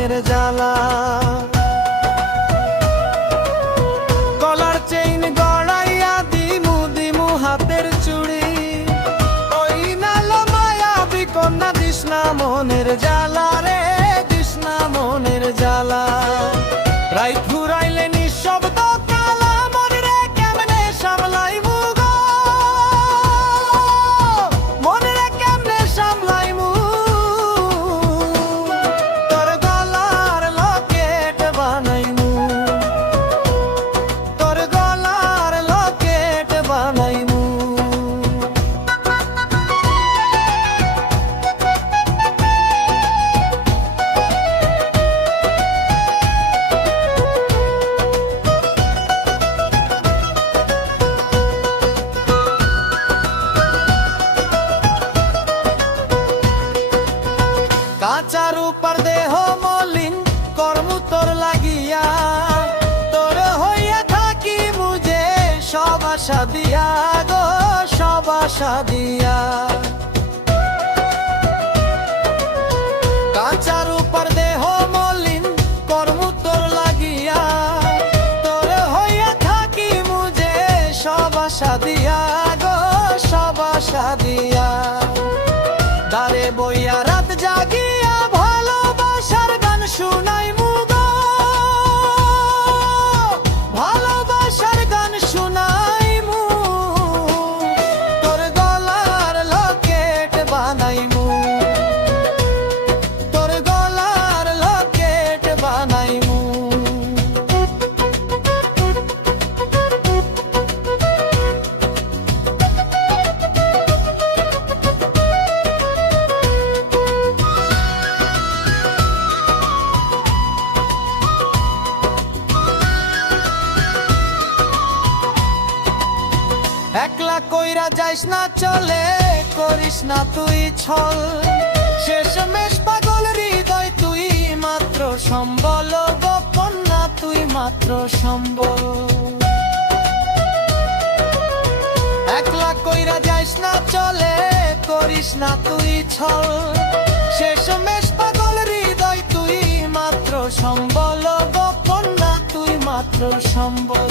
মনের জ্বালা। গলার চেইন গড়াইয়া দিমু দিমু হাতের চুড়ি, ওই নালো মায়াবী কন্যা দিস না মনের জ্বালা রে, দিস না মনের জ্বালা। রাইত ঘুরাইলে নিঃশব্দ কালা মন রে কেমনে সামলাইমু গো, মন রে কেমনে সামলাইমু। তোর গলার লকেট বানাইমু, তোর গলার লকেট বানাইমু। কাঁচা রূপার দেহ মলিন কর্ম তোর লাগিয়া, তোর হইয়া থাকি মুজে সব আশা দিয়া গো, সব আশা দিয়া। কাঁচা রূপার দেহ মলিন কর্ম তোর লাগিয়া, তোর হইয়া থাকি মুজে সব আশা দিয়া গো, সব আশা দিয়া। দারে বইয়া রাত জাগিয়া ভালোবাসার গান শুনাইমু গো, ভালোবাসার গান শুনাইমু। তোর গলার লকেট বানাইমু, তোর গলার লকেট বানাইমু। একলা কইরা যাইস না চলে, করিস না তুই ছল, শেষমেশ পাগল হৃদয় তুই মাত্র সম্বল, গোপন না তুই মাত্র সম্বল। একলা কইরা যাইস না চলে, করিস না তুই ছল, শেষমেশ পাগল হৃদয় তুই মাত্র সম্বল, গোপন না তুই মাত্র সম্বল।